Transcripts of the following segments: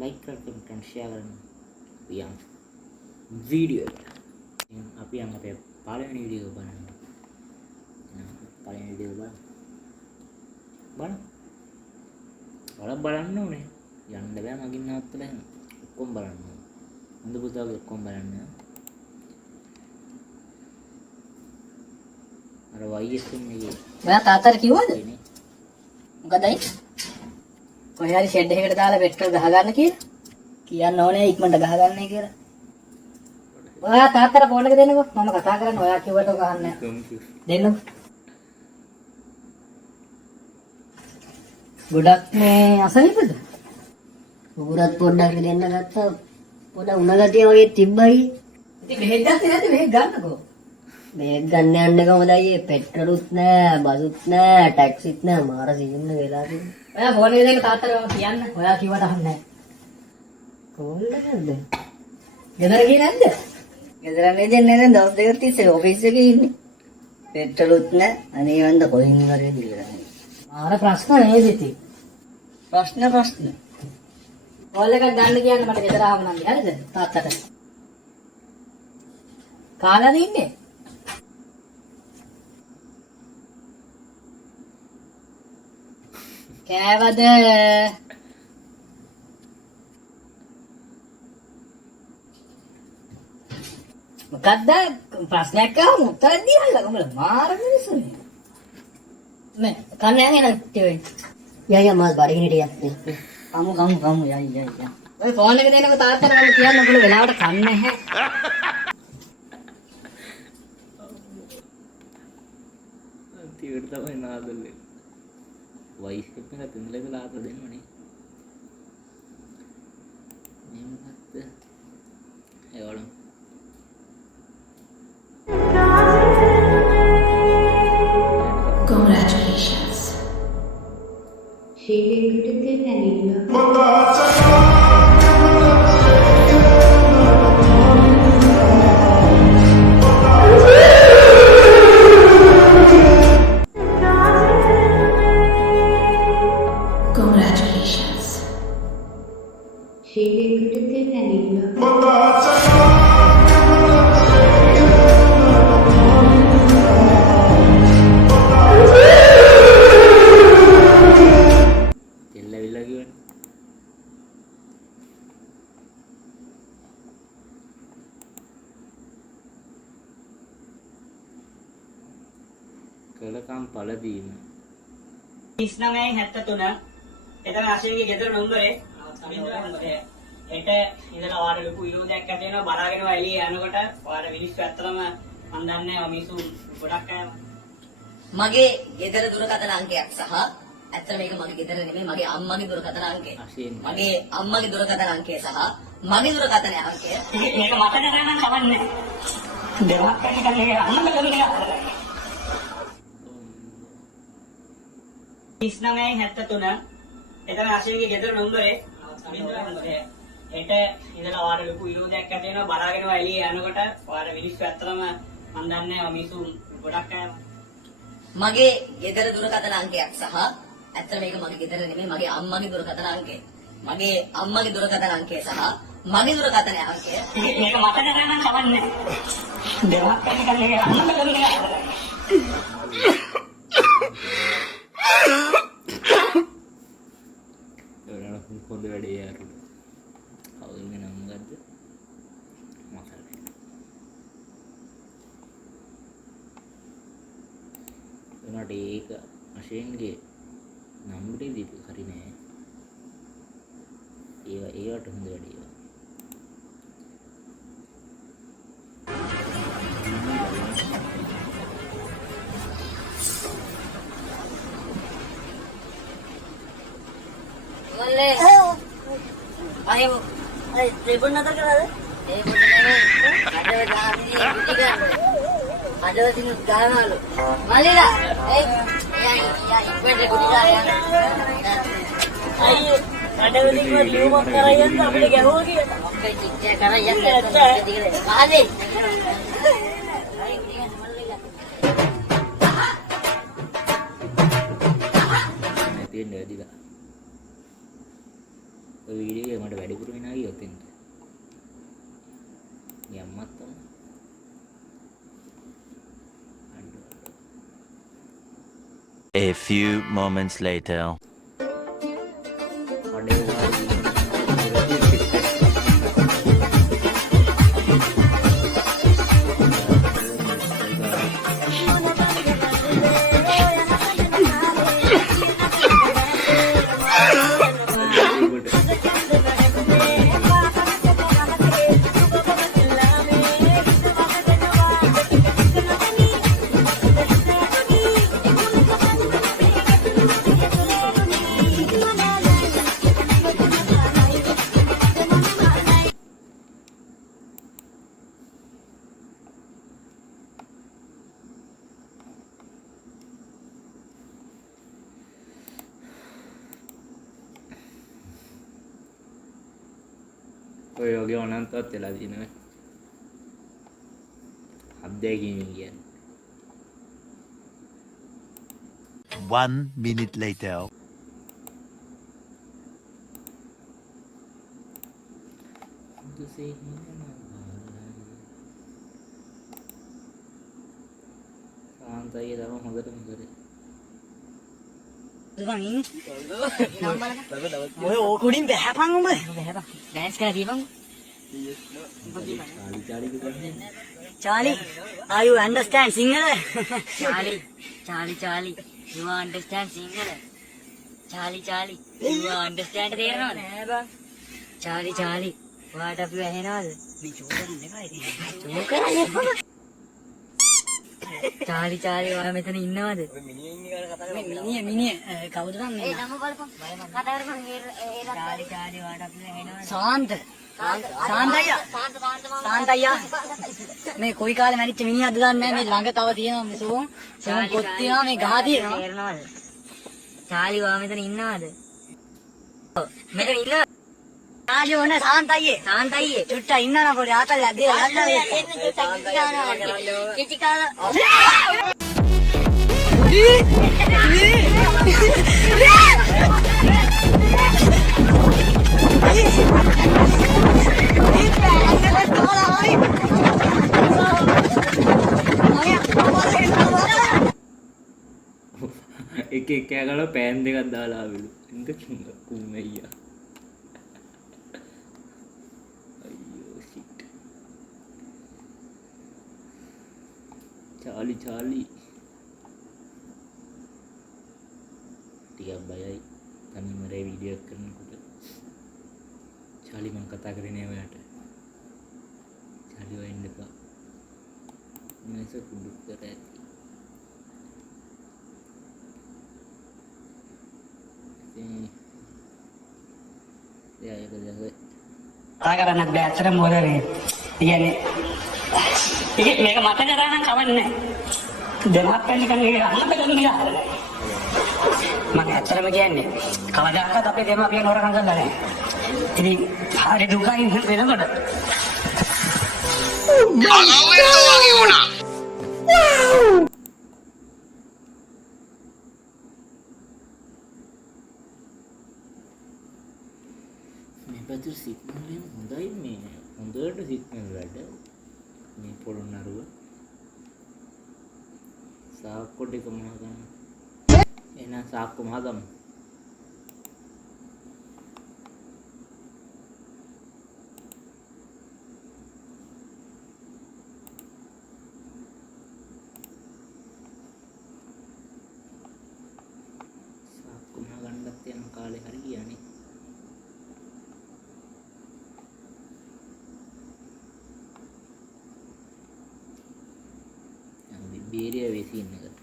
like කරන්න share කරන්න පියන් video එක. අපි යන් අපේ පළවෙනි වීඩියෝ එක බලන්න. පළවෙනි වීඩියෝ බලන්න. බලන්න ඕනේ. යන්න බෑ මගින් නවත්තලා එහෙම. ඔක්කොම බලන්න ඕනේ. හොඳ පුතාගේ ඔක්කොම බලන්න. අර YS එකේ ඔයා තාත්තට කිව්වද? මොකදයි? කොහේ හරි ෂෙඩ් එකකට දාලා පෙට්‍රල් ගහ ගන්න කියලා. කියන්න ඕනේ ඉක්මනට ගහ ගන්නයි කියලා. ඔයා තාත්තට ෆෝන් එක දෙන්නකෝ. මම කතා කරන්න ඔයා කිව්වට ඔක අහන්නේ නැහැ. දෙන්නකෝ. ගොඩක් මේ අසනීපද? උගුරත් පොඩ්ඩක් දෙන්න ගත්තා. පොඩ උණ ගතිය වගේ තිබ්බයි. ඉතින් බෙහෙත් ගත්තේ නැද්ද? බෙහෙත් ගන්නකෝ. බෙහෙත් ගන්න යන්න කොහොමදයි? පෙට්‍රලුත් නැහැ, බසුත් නැහැ, ටැක්සිත් නැහැ. මාර සීන් එක වෙලා තියෙනවා. ඔයා ෆෝන් එක දෙන්න තාත්තට කියන්න. ඔයා කිව්වට අහන්නේ නැහැ. කොහොමද නැද්ද? ගෙදර ගියේ නැද්ද? ගෙදර නෙදෙන්නේ නැහැ. දවස් දෙකක් තිස්සේ ඔෆිස් එකේ ඉන්නේ. පෙට්‍රලුත් නැහැ. අනේ වන්ද කොහෙන් කරේ දිගට. මාර ප්‍රශ්න නේද ඉතින්? ප්‍රශ්න. කෝල් එකක් ගන්න කියන්න මට ගෙදර ආවම නම් හරිද? තාත්තට. කාලාද ඉන්නේ? කෑවද? මොකද්ද ප්‍රශ්නයක් ආවම උත්තර දීලා ගමල මාර මිනිස්සුනේ. නේ කන්නේ නැහැ ටිකේ. යා මාස් බඩගිනිට යන්නේ. කමු යා. ඔය ෆෝන් එක දෙනකොට තාත්තට මම කියන්න ඔයගොල්ලෝ වෙලාවට කන්නේ නැහැ. අන්තිමට තමයි නාදල්ලේ. වයිස් එක තුන්ලක ලාත දෙන්නනේ. මේ මොකක්ද? ඒවලු. Congratulations. ශීලයකට දෙන්නීම. Congratulations. ශීලයකට දෙන්නීම. කළකම් පළදීම 3973 එතන අශෝකගේ ගෙදර නම්බරේ හෙට ඉඳලා වාර ලොකු විරෝධයක් ඇති වෙනවා බලාගෙන එළිය යනකොට වාර මිනිස්සු ඇත්තටම මන් දන්නේ නැහැ මිනිස්සු ගොඩක් අය මගේ ගෙදර දුරකථන අංකයක් සහ ඇත්තට මේක මගේ ගෙදර නෙමෙයි මගේ අම්මගේ දුරකථන අංකය මගේ අම්මගේ දුරකථන අංකය සහ මගේ දුරකථන අංකය මේක මතක කරගන්න කවන්නේ දෙවක් කන්නේ අම්මගේ දුරකථන 3973 එතන අශෝකගේ ගෙදර නම්බරේ හෙට ඉඳලා වාර ලොකු විරෝධයක් ඇති වෙනවා බලාගෙන එළිය යනකොට වාර මිනිස්සු ඇත්තටම මන් දන්නේ නැහැ මිනිස්සු ගොඩක් අය මගේ ගෙදර දුරකථන අංකයක් සහ ඇත්තට මේක මගේ ගෙදර නෙමෙයි මගේ අම්මගේ දුරකථන අංකය මගේ අම්මගේ දුරකථන අංකය සහ මගේ දුරකථන අංකය මේක මතක කරගන්න කවන්නේ දෙවක් කන්නේ අම්මගේ දුරකථන හොඳ වැඩේ යාරුට කවුරුගේ නම් ගත්ත මතක උනාට ඒක අශේන්ගේ නම්බරේ දීපු හරි නෑ ඒවට හොඳ වැඩේ ayo telepon ntar kan ada telepon ada kami juga ada sini galang lo malila ya ikut rekodi ya ayo ada lagi buat rumah karayan tapi dia hogi oke cik karayan ada තියෙන්නේ වැඩිලා ඔය video එක මට වැඩිපුර වෙනා ගියොත් එන්න. යම්මත් තමයි. A few moments later. කඩේ වාඩි ඔය වගේ අනන්තවත් වෙලා දිනන අත්දැකීම් කියන්නේ 1 minute later. සාන්තයි තමයි හොඳටම කරේ. ඔය ඕකුඩින් බහැපන් උඹ. බහැපන්. ඩෑන්ස් කරලා දීපන්. චාලි කියන්නේ Charlie, are you understand Sinhala? Charlie, you understand Sinhala? Charlie, you understand තේරෙනවද? නෑ බං. Charlie, ඔයාට අපි ඇහෙනවද? මේ චෝකරන්නේ එකයි. චෝකරන්නේ. Charlie, ඔයා මෙතන ඉන්නවද? ඔය මිනිහ ඉන්නේ කියලා කතා කරන්නේ. මිනිහ කවුද බං? ඒ නම බලපන්. කතා කරපන්. Charlie, ඔයාට අපි ඇහෙනවද? සාන්තයියා මේ කොයි කාලේ මැරිච්ච මිනිහක්ද දන්නේ නැහැ මේ ළඟ තව තියෙනවා මේ සෝම් පොත් තියෙනවා මේ ගහ තියෙනවා තේරෙනවද චාලි වා මෙතන ඉන්නවද ඔව් මෙතන ඉන්න චාලි ඕන සාන්තයියේ චුට්ටා ඉන්නවා පොඩි ආතල් ඇද්දලා ගන්නවා කිචි කාලා එක කෑගල පෑන් දෙකක් දාලා ආවිලු ඉඳ කුම්මයියා අයියෝ ෂිට් චාලි ටිකක් බයයි තනියමරේ වීඩියෝ එක කරනකොට චාලි මම කතා කරේ නෑ ඔයාට චාලි වෙන්න එපා මේස කුඩු කර ඇති කතා කරන්නත් බෑ අතරම මොකද මේ කියන්නේ මේක මට කරා නම් කවන්නේ දෙමාපියන් කෙනෙක් අහන්න බැලුන නිසා මම ඇත්තටම කියන්නේ කවදාකවත් අපේ දෙමාපියන් හොරකම් කරලා නැහැ ඉතින් හරි දුකයි වෙනකොට මේ පැත්තේ සිග්නල් එක හොඳයි මේ හොඳට සිග්නල් වැඩ මේ පොළොන්නරුව සාක්කො ටික මහගම එහෙනම් සාක්කො මහගම සාක්කො මහගන්නත් යන කාලේ හරි ගියානේ බේරිය වෙසින් එක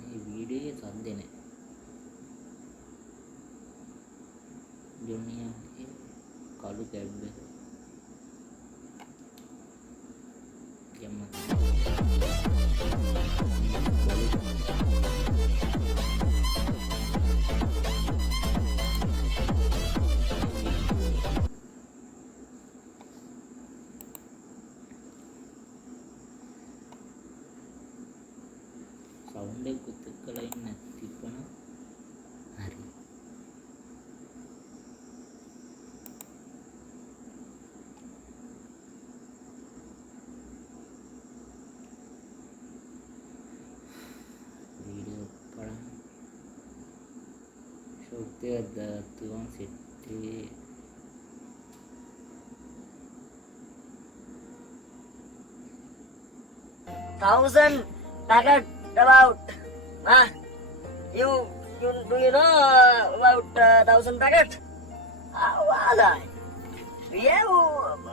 මේ වීඩියෝ සද්ද නැහැ ජොනියාගේ කළු කැබ් එක යම්ම සවුන්ඩ් එක උත් කළා ඉන්නේ එකක් දාතුවන් සෙට්ටේ 1,000 packet about. You do you know about 1,000 packet? Why? We have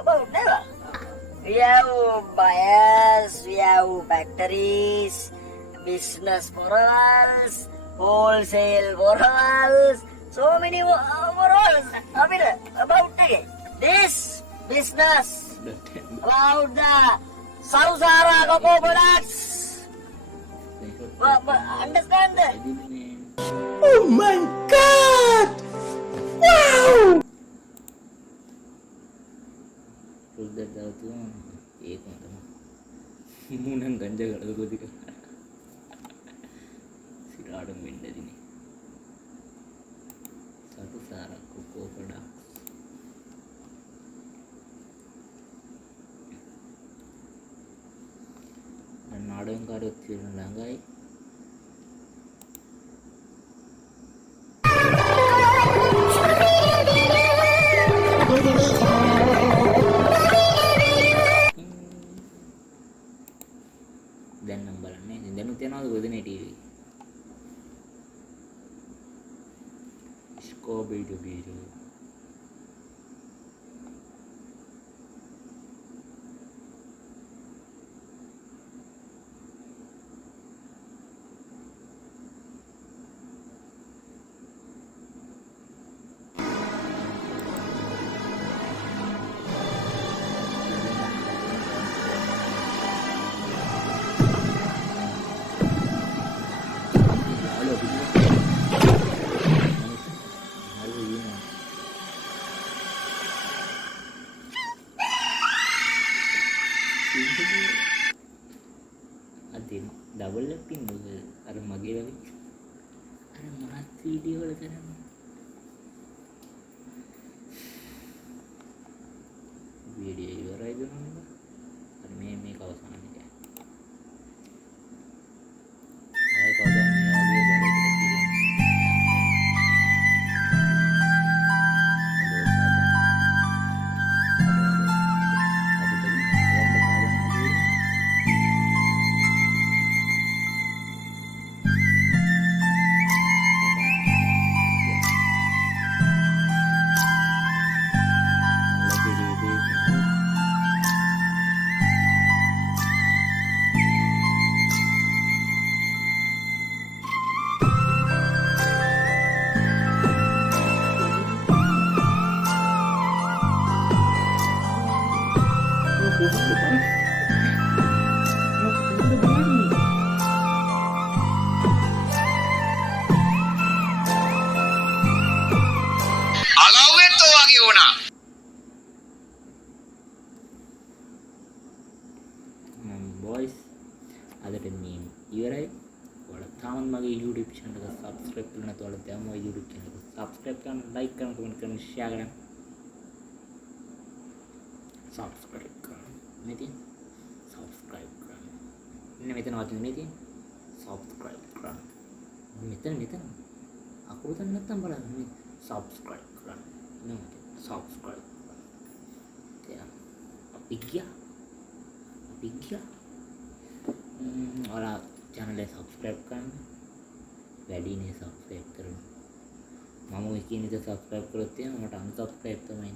about never. We have buyers, we have factories, business morals, wholesale morals, so many morals. About this business, about the Sausara cocoa products. Understand? Oh my god! Wow! පොල්දට දාතුවන් ඒකම තමයි මුණන් ganja කඩද කොදික සිරාටම වෙන්නදිනේ සතුසාරක් කොකෝ products නාඩගම්කාරයොත් වෙන ළඟයි දැන් නම් බලන්නේ දැනුත් යනවාද ගොඩනේ TV ස්කෝබීඩු බීඩු අදින් double ලැප්පින් අර මගේ වගේ අර මහත් වීඩියෝ වල කරන්නේ වීඩියෝ ඉවරයි දුන්නා අර මේක අවසන් එක ආයෙ කවදා මේ වගේ බඩේකට කිරියන්නේ boys අදට මේ ඉවරයි ඔයාලා තාමත් මගේ YouTube channel එක subscribe කරලා නැත්නම් ඔයාලා දැන් මගේ YouTube channel එක subscribe කරන්න like කරන්න comment කරන්න share කරන්න subscribe කරන්න මේ තියෙන subscribe කරන්න මෙන්න මෙතන වදින මේ තියෙන subscribe කරන්න මෙතන අකුරු තන නැත්තම් බලන්න මේ subscribe කරන්න නේද subscribe කරන්න අපි ගියා ඔයාලා channel එක subscribe කරන්න වැඩිනේ subscribe කරන්න මම ඔය කියන විදිහට subscribe කරොත් එහෙනම් මට unsubscribe තමයි